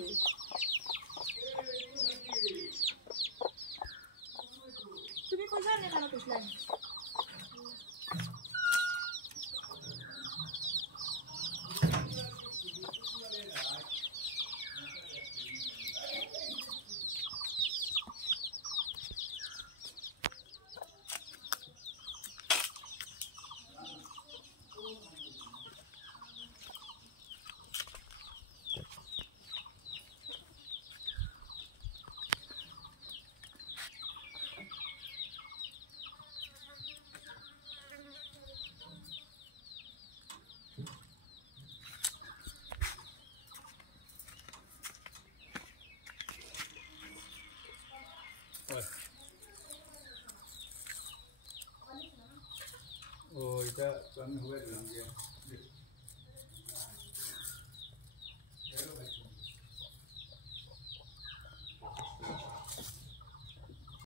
আছে তুমি কইছা নে কানো কইছলা Oh, itu kami buat dalam dia.